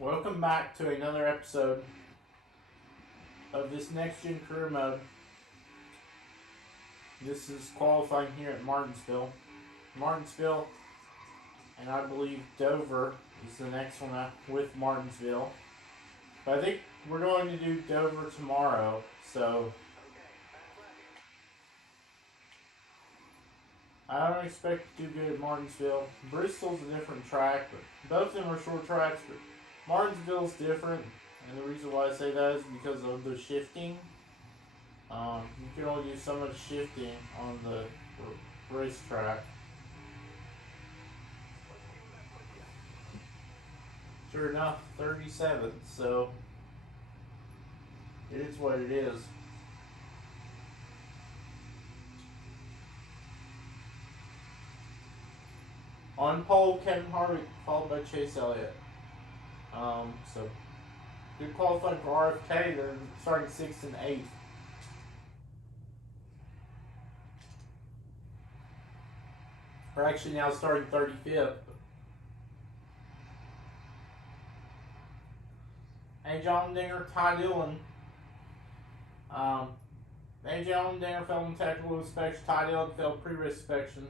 Welcome back to another episode of this Next Gen Career Mode. This is qualifying here at Martinsville. Martinsville, and I believe Dover is the next one up with Martinsville. But I think we're going to do Dover tomorrow, so I don't expect to do good at Martinsville. Bristol's a different track, but both of them are short tracks, but Martinsville's different, and the reason why I say that is because of the shifting. You can only do so much shifting on the racetrack. Sure enough, 37, so it is what it is. On pole, Kevin Harvick, followed by Chase Elliott. So good qualifying for RFK. They're starting 6th and 8th. We're actually now starting 35th. AJ Allmendinger, Ty Dillon. AJ Allmendinger failed in technical inspection. Ty Dillon failed pre-race inspection.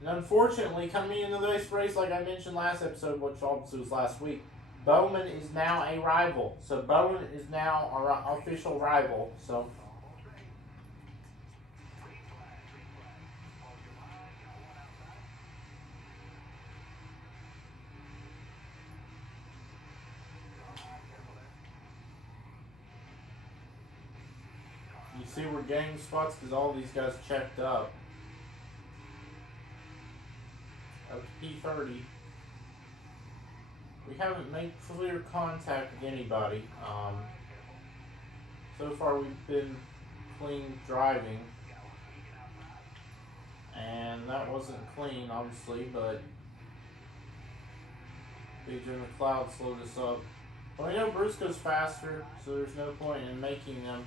And unfortunately, coming into this race, like I mentioned last episode, which obviously was last week, Bowman is now a rival. So Bowman is now our official rival. So you see we're gaining spots because all these guys checked up. Up to P30. We haven't made clear contact with anybody. So far we've been clean driving. And that wasn't clean, obviously, but BJ McLeod slowed us up. Well, I know Briscoe's faster, so there's no point in making them.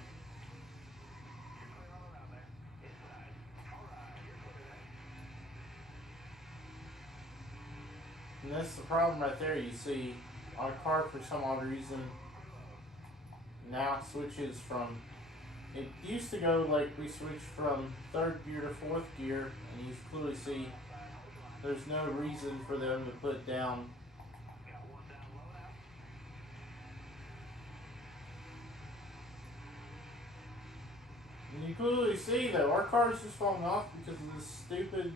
And that's the problem right there. You see, our car, for some odd reason, now switches from. It used to go like we switched from 3rd gear to 4th gear, and you clearly see there's no reason for them to put down. And you clearly see that our car is just falling off because of this stupid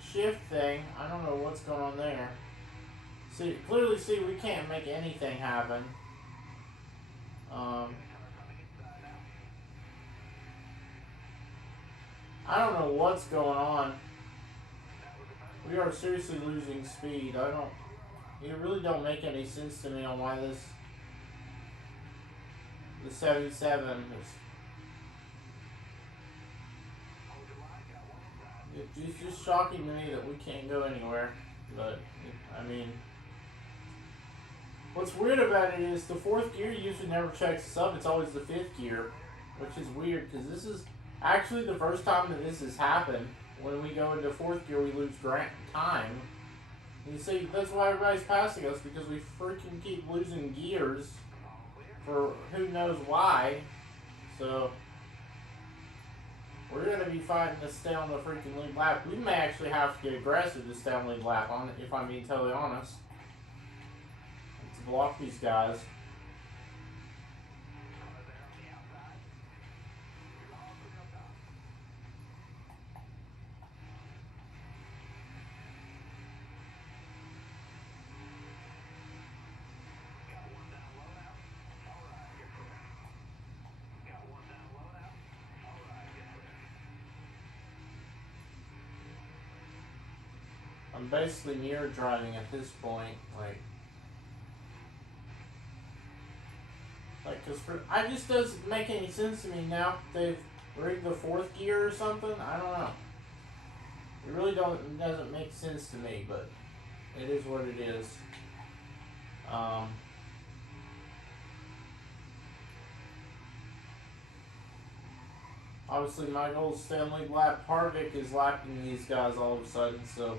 shift thing. I don't know what's going on there. See, clearly see we can't make anything happen. I don't know what's going on. We are seriously losing speed. It really don't make any sense to me on why the 77 is. It's just shocking to me that we can't go anywhere. But, I mean, what's weird about it is the 4th gear usually never checks us up. It's always the 5th gear, which is weird because this is actually the first time that this has happened. When we go into 4th gear, we lose time. And you see, that's why everybody's passing us, because we freaking keep losing gears for who knows why. So we're going to be fighting to stay on the freaking lead lap. We may actually have to get aggressive to stay on the lead lap, if I'm being totally honest. To block these guys. I'm basically mirror driving at this point, cause I just doesn't make any sense to me now. They've rigged the 4th gear or something. I don't know. It really doesn't make sense to me, but it is what it is. Obviously, my goal is stay on lead lap. Harvick is lapping these guys all of a sudden, so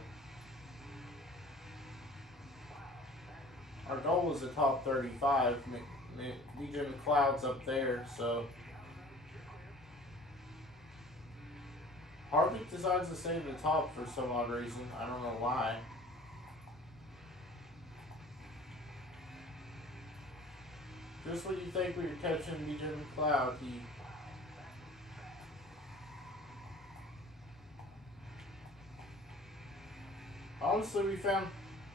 our goal was the top 35. DJ McLeod's up there, so Harvick decides to stay at the top for some odd reason. I don't know why. Just when you think we were catching DJ McLeod, he honestly, we found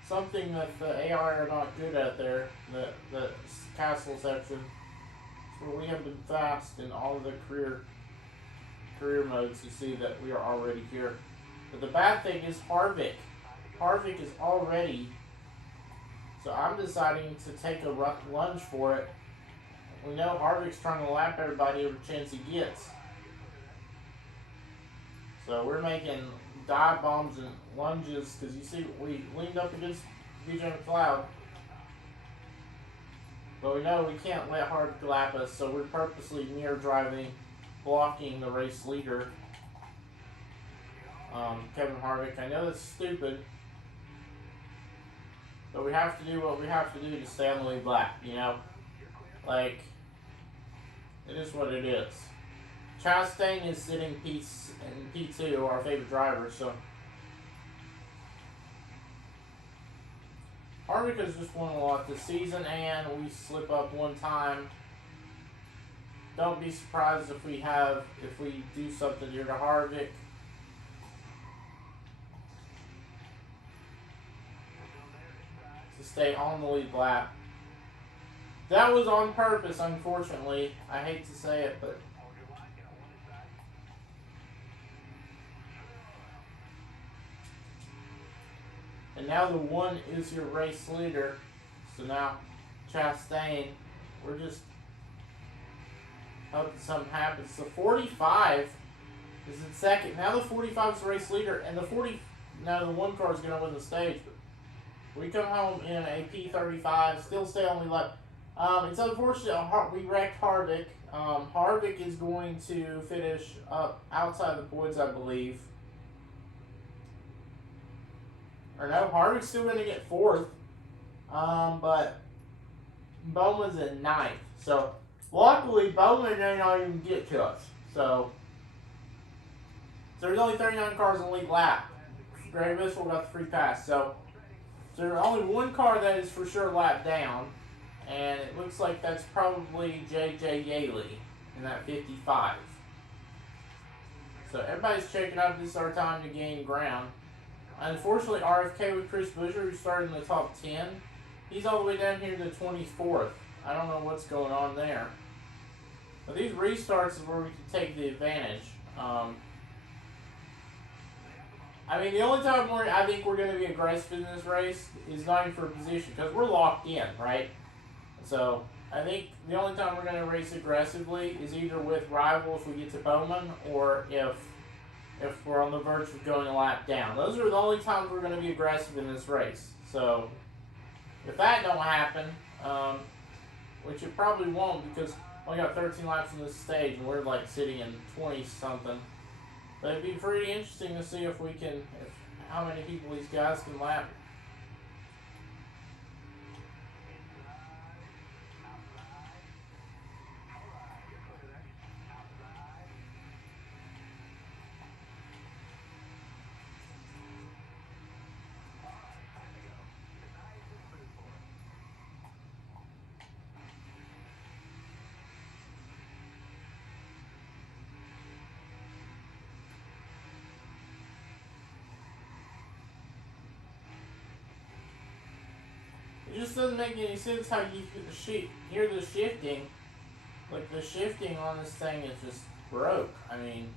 something that the AI are not good at there, the castle section. It's where we have been fast in all of the career modes to see that we are already here. But the bad thing is Harvick. Harvick is already, so I'm deciding to take a lunge for it. We know Harvick's trying to lap everybody every chance he gets. So we're making dive bombs and lunges because you see we leaned up against DJ McLeod. But we know we can't let Harvick lap us, so we're purposely mirror driving, blocking the race leader, Kevin Harvick. I know that's stupid, but we have to do what we have to do to stay on the lead lap, you know? Like, it is what it is. Chastain is sitting in P2, our favorite driver, so Harvick has just won a lot this season, and we slip up one time. Don't be surprised if we do something here to Harvick. To stay on the lead lap. That was on purpose, unfortunately. I hate to say it, but and now the 1 is your race leader. So now Chastain, we're just hoping something happens. The 45 is in second. Now the 45 is the race leader, and the 1 car is going to win the stage. But we come home in a P35, still stay on the left. It's unfortunate we wrecked Harvick. Harvick is going to finish up outside the points, I believe. Or no, Harvick's still going to get 4th. But Bowman's in 9th. So luckily, Bowman may not even get to us. So there's only 39 cars in the lead lap. Greg Bissell got the free pass. So there's only 1 car that is for sure lap down. And it looks like that's probably J.J. Yaley in that 55. So everybody's checking out. This is our time to gain ground. Unfortunately, RFK with Chris Buescher, who started in the top 10, he's all the way down here to 24th. I don't know what's going on there. But these restarts is where we can take the advantage. I mean, the only time I think we're going to be aggressive in this race is not even for position, because we're locked in, right? So I think the only time we're going to race aggressively is either with rival if we get to Bowman, or if we're on the verge of going a lap down. Those are the only times we're going to be aggressive in this race. So if that don't happen, which it probably won't, because we got 13 laps in this stage and we're like sitting in 20 something. But it'd be pretty interesting to see if how many people these guys can lap. It just doesn't make any sense how you hear the shifting. Like, the shifting on this thing is just broke. I mean,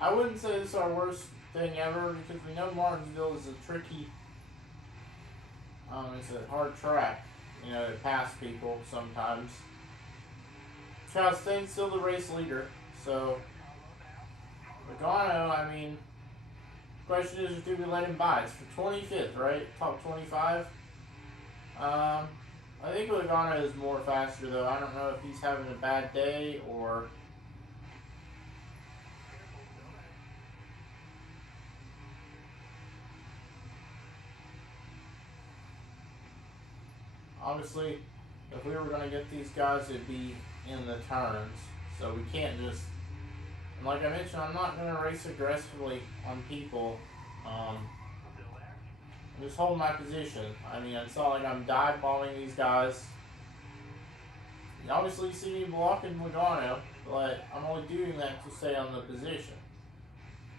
I wouldn't say this is our worst thing ever, because we know Martinsville is a tricky, it's a hard track, you know, to pass people sometimes. Chastain's still the race leader, so Logano, I mean, question is, do we let him by? It's for 25th, right? Top 25. I think Logano is more faster, though. I don't know if he's having a bad day or... obviously, if we were going to get these guys, it'd be in the turns. So we can't just, and like I mentioned, I'm not going to race aggressively on people. I'm just holding my position. I mean, it's not like I'm dive bombing these guys. Obviously, you see me blocking Logano, but I'm only doing that to stay on the position.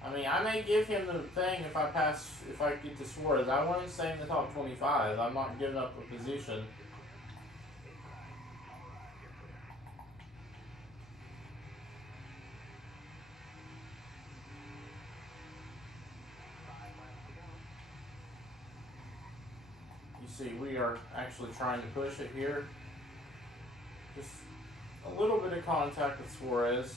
I mean, I may give him the thing if I get to Suarez. I want to stay in the top 25. I'm not giving up a position. You see, we are actually trying to push it here. Just a little bit of contact with Suarez.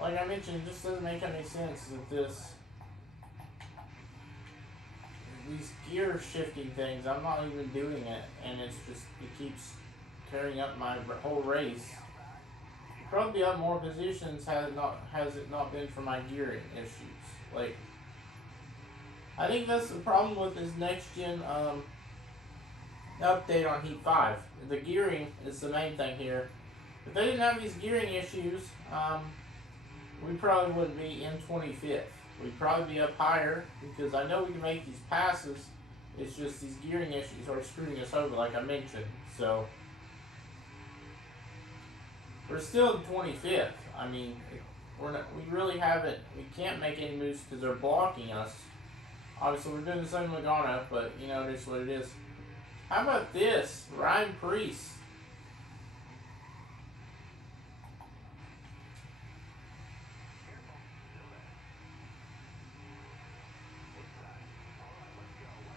Like I mentioned, it just doesn't make any sense that these gear shifting things, I'm not even doing it, and it keeps tearing up my whole race. Probably up more positions has it not been for my gearing issues. Like, I think that's the problem with this next gen update on Heat 5. The gearing is the main thing here. If they didn't have these gearing issues, we probably wouldn't be in 25th. We'd probably be up higher because I know we can make these passes. It's just these gearing issues are screwing us over, like I mentioned. So we're still in 25th. I mean, we really haven't. We can't make any moves because they're blocking us. Obviously, we're doing the same with Logano, but you know, it is what it is. How about this, Ryan Preece?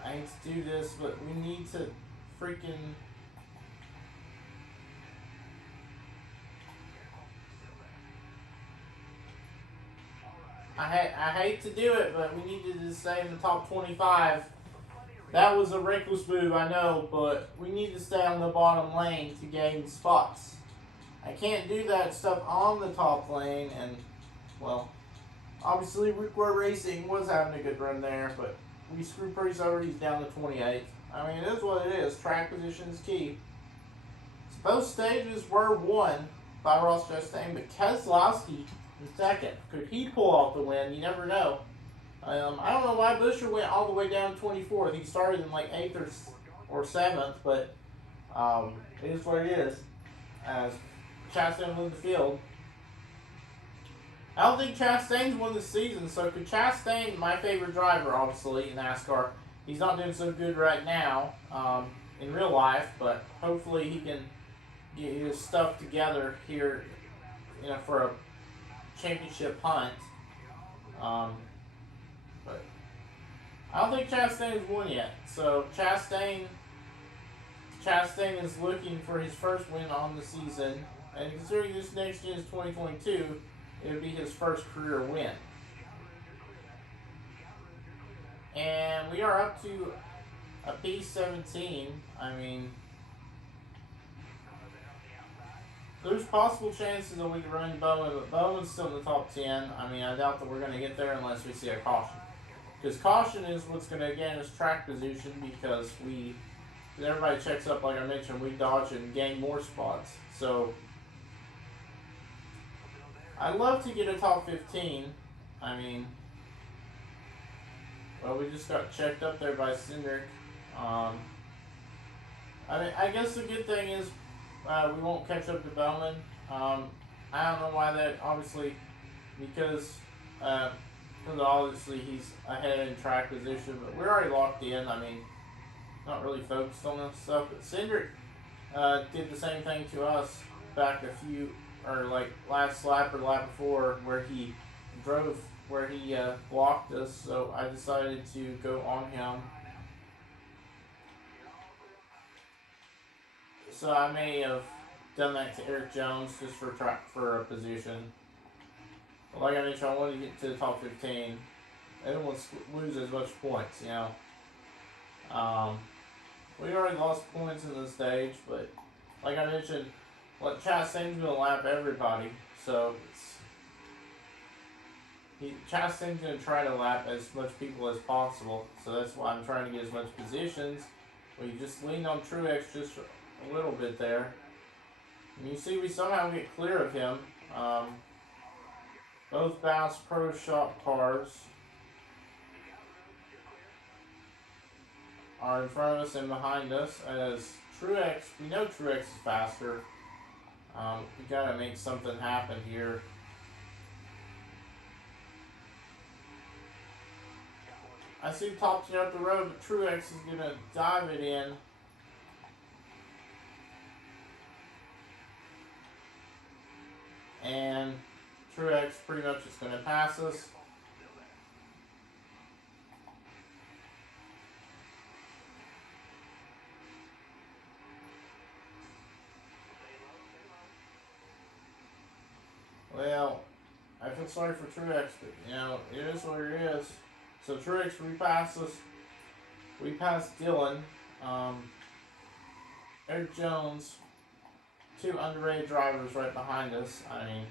I hate to do this, but we need to freaking. I hate to do it, but we needed to stay in the top 25. That was a reckless move, I know, but we need to stay on the bottom lane to gain spots. I can't do that stuff on the top lane, and, well, obviously Rick Racing was having a good run there, but we screwed Preece over. He's down to 28. I mean, it is what it is. Track position is key. So both stages were won by Ross Chastain, but Keselowski in second. Could he pull off the win? You never know. I don't know why Buescher went all the way down to 24th. He started in like 8th or 7th, but it is what it is. As Chastain won the field. I don't think Chastain's won the season, so could Chastain, my favorite driver, obviously, in NASCAR, he's not doing so good right now in real life, but hopefully he can get his stuff together here, you know, for a championship hunt. But I don't think Chastain's won yet, so Chastain is looking for his first win on the season, and considering this next gen is 2022, it would be his first career win. And we are up to a P17. I mean, there's possible chances that we can run Bowman, but Bowman's still in the top 10. I mean, I doubt that we're going to get there unless we see a caution. Because caution is what's going to gain us track position, because everybody checks up, like I mentioned, we dodge and gain more spots. So I'd love to get a top 15. I mean, well, we just got checked up there by Cindric. I mean, I guess the good thing is we won't catch up to Bowman. I don't know why that, obviously, because obviously he's ahead in track position, but we're already locked in. I mean, not really focused on this stuff, but Cindric did the same thing to us back last lap or lap before, where he blocked us, so I decided to go on him. So I may have done that to Eric Jones just for a position. But like I mentioned, I wanted to get to the top 15. I didn't want to lose as much points, you know. We already lost points in this stage, but like I mentioned, Well, Chastain's gonna lap everybody, so Chastain's gonna try to lap as much people as possible. So that's why I'm trying to get as much positions. We just leaned on Truex just a little bit there. And you see we somehow get clear of him. Both Bass Pro Shop cars are in front of us and behind us. As Truex, we know Truex is faster. We gotta make something happen here. I see top 10 up the road, but Truex is gonna dive it in. And Truex pretty much is gonna pass us. Well, I feel sorry for Truex, but you know, it is what it is. So Truex repasses. We pass Dylan. Eric Jones. Two underrated drivers right behind us. I mean,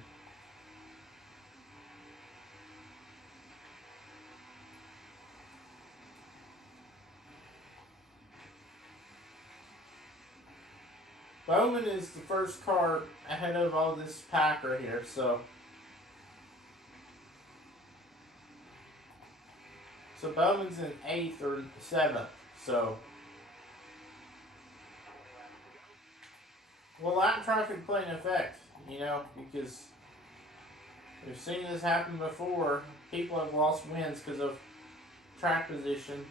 Bowman is the first car ahead of all this pack right here, so Bowman's in 8th or 7th, so well, lap traffic playing an effect, you know, because we've seen this happen before. People have lost wins because of track position.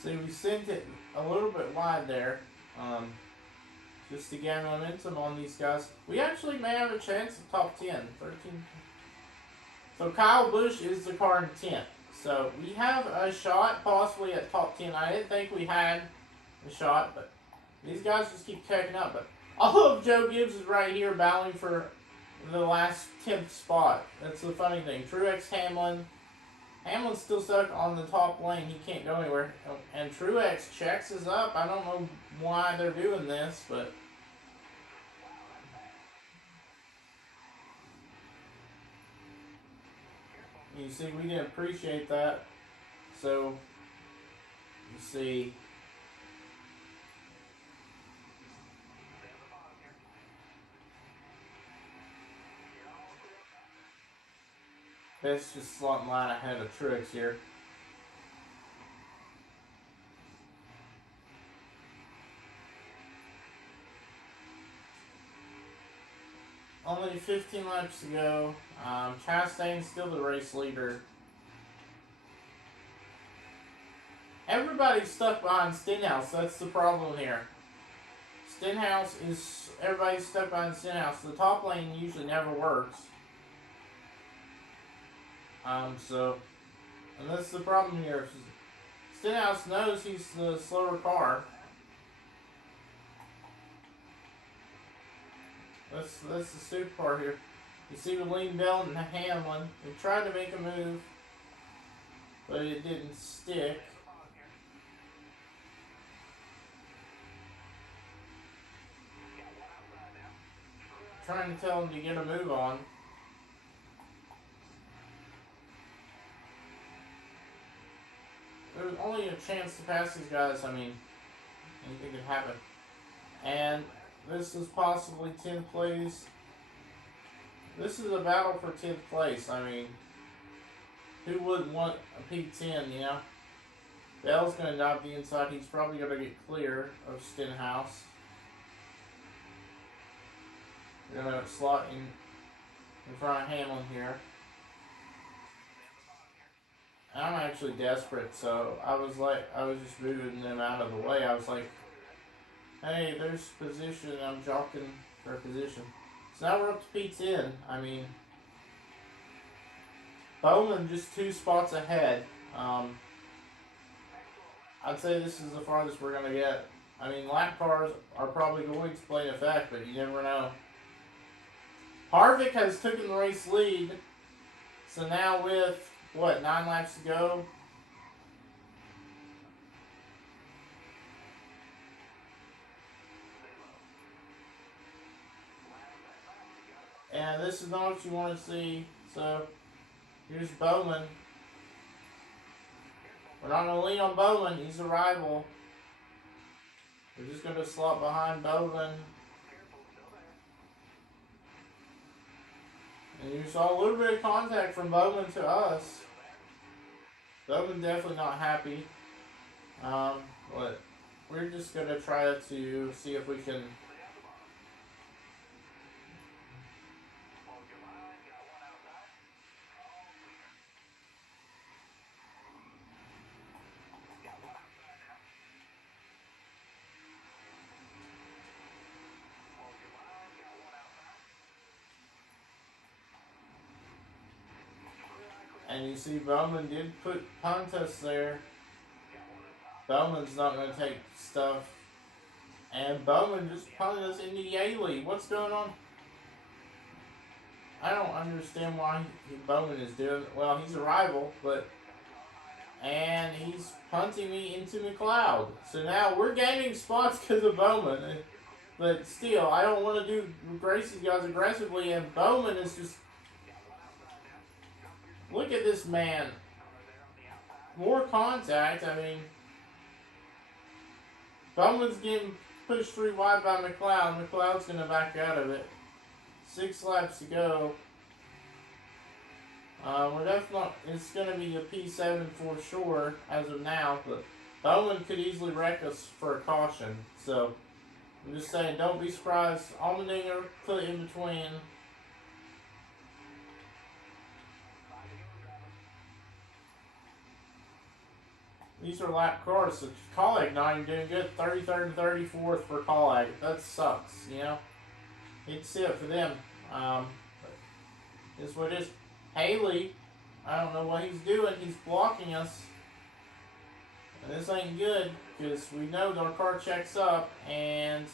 See, we sent it a little bit wide there, just to get momentum on these guys. We actually may have a chance of top 10, 13. So Kyle Busch is the car in 10th. So we have a shot possibly at top 10. I didn't think we had a shot, but these guys just keep checking up. But all of Joe Gibbs is right here battling for the last 10th spot. That's the funny thing. Truex, Hamlin's still stuck on the top lane. He can't go anywhere. And Truex checks us up. I don't know why they're doing this, but you see, we didn't appreciate that. So, you see, Best just slot in line ahead of Truex here. Only 15 laps to go. Chastain's still the race leader. Everybody's stuck behind Stenhouse. That's the problem here. Everybody's stuck behind Stenhouse. The top lane usually never works. And that's the problem here. Stenhouse knows he's the slower car. That's the stupid part here. You see the lean belt and Hamlin. They tried to make a move, but it didn't stick. Trying to tell him to get a move on. There's only a chance to pass these guys. I mean, anything could happen. And this is possibly 10th place. This is a battle for 10th place. I mean, who wouldn't want a P10, you know? Bell's going to dive the inside. He's probably going to get clear of Stenhouse. We're going to slot in front of Hamlin here. I'm actually desperate, so I was just moving them out of the way. I was like, hey, there's position. I'm jockeying for position. So now we're up to P10. I mean, Bowman just 2 spots ahead. I'd say this is the farthest we're going to get. I mean, lap cars are probably going to play an effect, but you never know. Harvick has taken the race lead. So now with, what, 9 laps to go? And this is not what you want to see. So here's Bowman. We're not going to lean on Bowman. He's a rival. We're just going to slot behind Bowman. And you saw a little bit of contact from Bowman to us. Bowman definitely not happy. But we're just going to try to see if we can... And you see Bowman did put Pontus there. Bowman's not going to take stuff. And Bowman just punted us into Yaley. What's going on? I don't understand why Bowman is doing... Well, he's a rival, but... And he's punting me into McLeod. So now we're gaining spots because of Bowman. But still, I don't want to do race these guys aggressively. And Bowman is just... Look at this man. More contact. I mean... Bowman's getting pushed 3 wide by McLeod. McLeod's going to back out of it. 6 laps to go. We're definitely... It's going to be a P7 for sure as of now. But Bowman could easily wreck us for a caution. So, I'm just saying, don't be surprised. Allmendinger put in between... These are lap cars, so Collag not even doing good. 33rd and 34th for Collag. That sucks, you know. It's it for them. It's what it is. Haley, I don't know what he's doing. He's blocking us. And this ain't good, because we know our car checks up, and...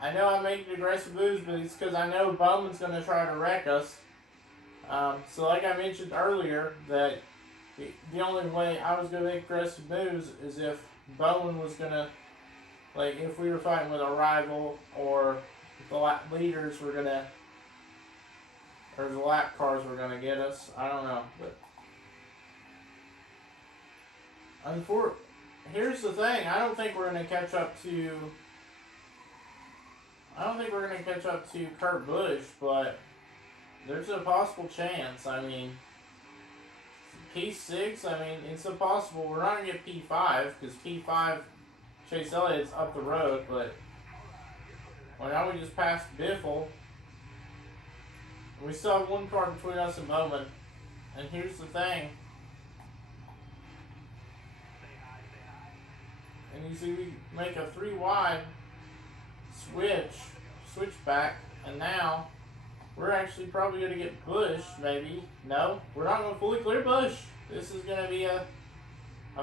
I know I made aggressive moves, but it's because I know Bowman's going to try to wreck us. So like I mentioned earlier, that... The only way I was going to make aggressive moves is if Bowman was going to, like, if we were fighting with a rival or the lap leaders were going to, or the lap cars were going to get us. I don't know. But here's the thing. I don't think we're going to catch up to Kurt Busch, but there's a possible chance. I mean... P6, I mean, it's impossible. We're not going to get P5, because P5, Chase Elliott's up the road, but well, now we just passed Biffle. We still have 1 car between us and Bowman. And here's the thing. And you see we make a 3 wide switch back, and now... We're actually probably going to get Busch, maybe. No, we're not going to fully clear Busch. This is going to be a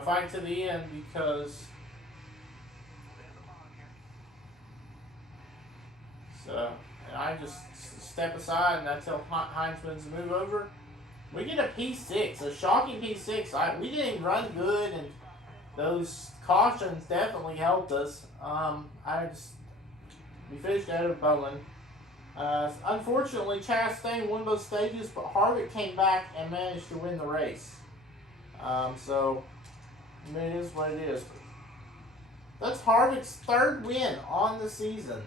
fight to the end because... So, and I just step aside and I tell Heinzman to move over. We get a P6, a shocking P6. We didn't run good, and those cautions definitely helped us. We finished out of Bowman. Unfortunately, Chastain won both stages, but Harvick came back and managed to win the race. So, I mean, it is what it is. That's Harvick's 3rd win on the season.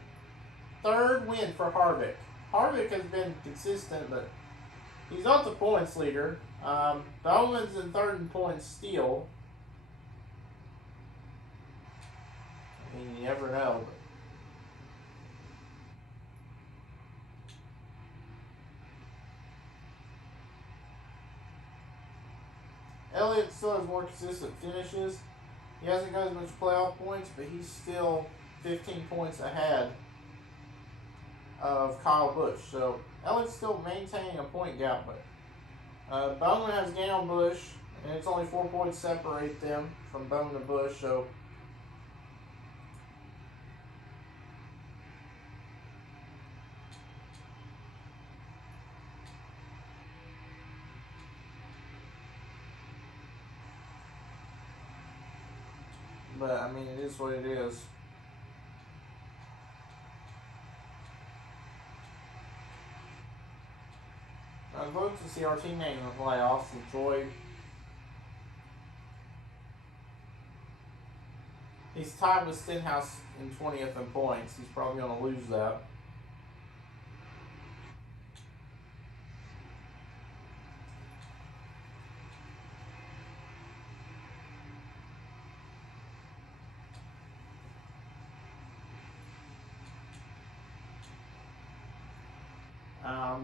3rd win for Harvick. Harvick has been consistent, but he's not the points leader. Bowman's in 3rd in points still. I mean, you never know, but... Elliott still has more consistent finishes. He hasn't got as much playoff points, but he's still 15 points ahead of Kyle Busch. So Elliott's still maintaining a point gap, but Bowman has gained on Busch. And it's only 4 points separate them from Bowman and Bush, so. But, I mean, it is what it is. I'd love to see our teammate in the playoffs, Detroit. He's tied with Stenhouse in 20th in points. He's probably going to lose that.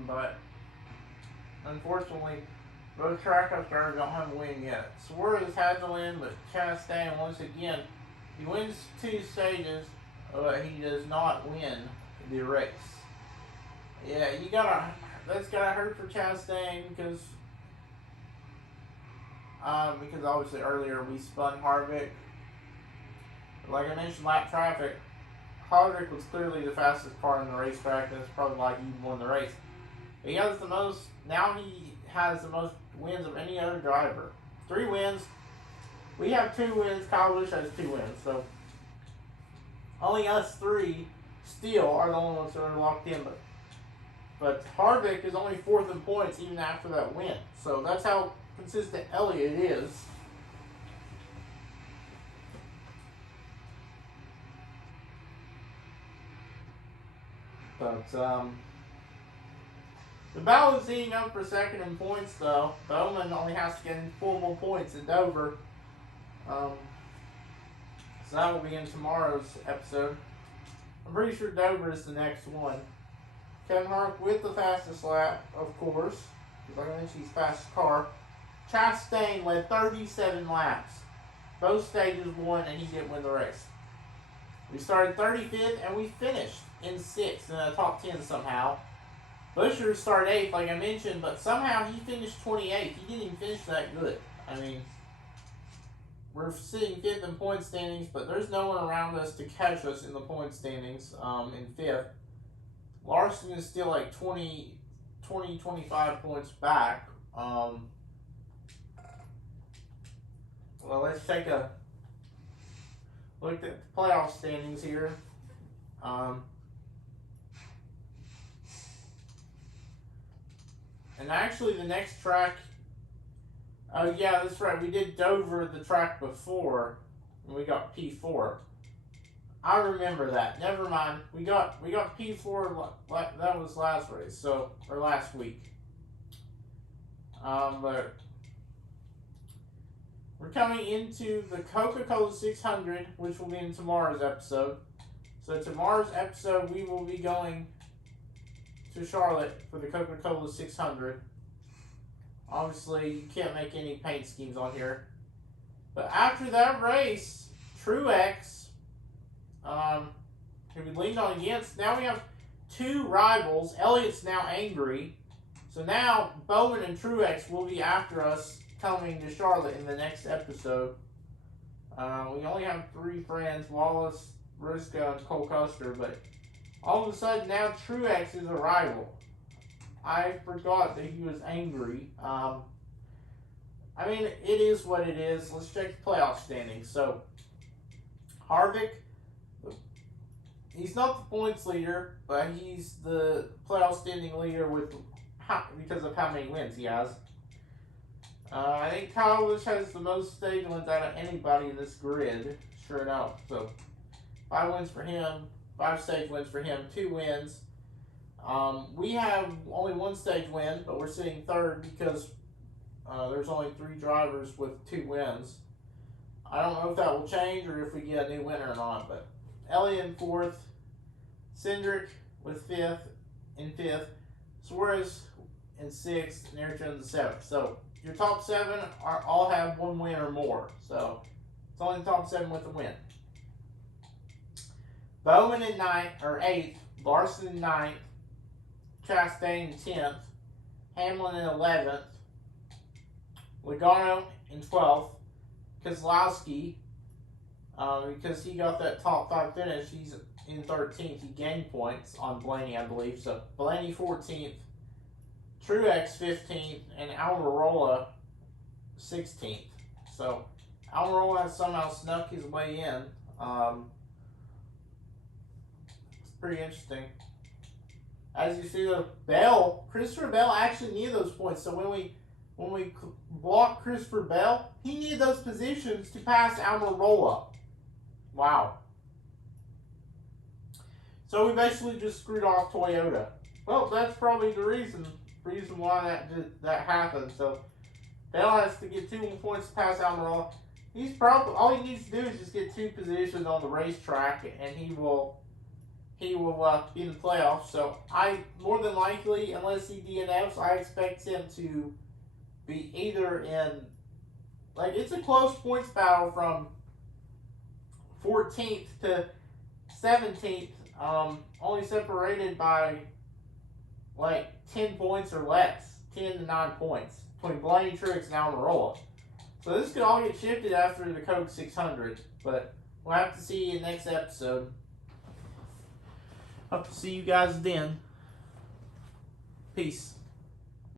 But unfortunately, both track drivers don't have a win yet. Suarez had the win, but Chastain, once again, he wins 2 stages, but he does not win the race. Yeah, that's gotta hurt for Chastain because obviously earlier we spun Harvick. Like I mentioned, lap traffic, Harvick was clearly the fastest car in the racetrack, and it's probably like he won the race. He has the most wins of any other driver. 3 wins. We have 2 wins. Kyle Busch has 2 wins. So only us 3 still are the only ones that are locked in. But Harvick is only 4th in points even after that win. So that's how consistent Elliott is. But the battle is heating up for 2nd in points, though. Bowman only has to get 4 more points in Dover. So that will be in tomorrow's episode. I'm pretty sure Dover is the next one. Kevin Harvick with the fastest lap, of course. Because like I mentioned, he's fastest car. Chastain led 37 laps. Both stages won, and he didn't win the race. We started 35th, and we finished in 6th in the top 10 somehow. Busher started 8th, like I mentioned, but somehow he finished 28th. He didn't even finish that good. I mean, we're sitting 5th in point standings, but there's no one around us to catch us in the point standings in 5th. Larson is still like 25 points back. Well, let's take a look at the playoff standings here. And actually, the next track. Oh yeah, that's right. We did Dover the track before, and we got P4. I remember that. Never mind. We got P4. That was last race, or last week. But we're coming into the Coca-Cola 600, which will be in tomorrow's episode. So tomorrow's episode, we will be going to Charlotte for the Coca-Cola 600. Obviously, you can't make any paint schemes on here. But after that race, Truex, who we leaned on against, now we have 2 rivals. Elliott's now angry. So now Bowman and Truex will be after us coming to Charlotte in the next episode. We only have 3 friends, Wallace, Briscoe, and Cole Custer, but all of a sudden now Truex is a rival. I forgot that he was angry. I mean, it is what it is. Let's check the playoff standings. So, Harvick, he's not the points leader, but he's the playoff standing leader because of how many wins he has. I think Kyle Busch has the most stage wins out of anybody in this grid. Sure enough. So, 5 wins for him. 5 stage wins for him, 2 wins. We have only 1 stage win, but we're sitting 3rd because there's only 3 drivers with 2 wins. I don't know if that will change or if we get a new winner or not, but Elliott in 4th, Cindric with 5th, Suarez in 6th, and Eric Jones in 7th. So your top 7 all have 1 win or more. So it's only the top 7 with a win. Bowman in 8th, Larson in 9th, Chastain in 10th, Hamlin in 11th, Logano in 12th. Keselowski, because he got that top 5 finish, he's in 13th. He gained points on Blaney, I believe. So Blaney 14th, Truex 15th, and Almirola 16th. So Almirola has somehow snuck his way in. It's pretty interesting. As you see, Christopher Bell actually needed those points. So when we blocked Christopher Bell, he needed those positions to pass Almirola. Wow. So we basically just screwed off Toyota. Well, that's probably the reason why that happened. So Bell has to get 2 more points to pass Almirola. He's probably, all he needs to do is just get 2 positions on the racetrack, and he will be in the playoffs. So more than likely, unless he DNFs, I expect him to be either in, like, it's a close points battle from 14th to 17th, only separated by like 10 points or less, 10 to 9 points between Blaney, Truex, and Almirola. So this could all get shifted after the Coke 600, but we'll have to see you in the next episode. Hope to see you guys then. Peace.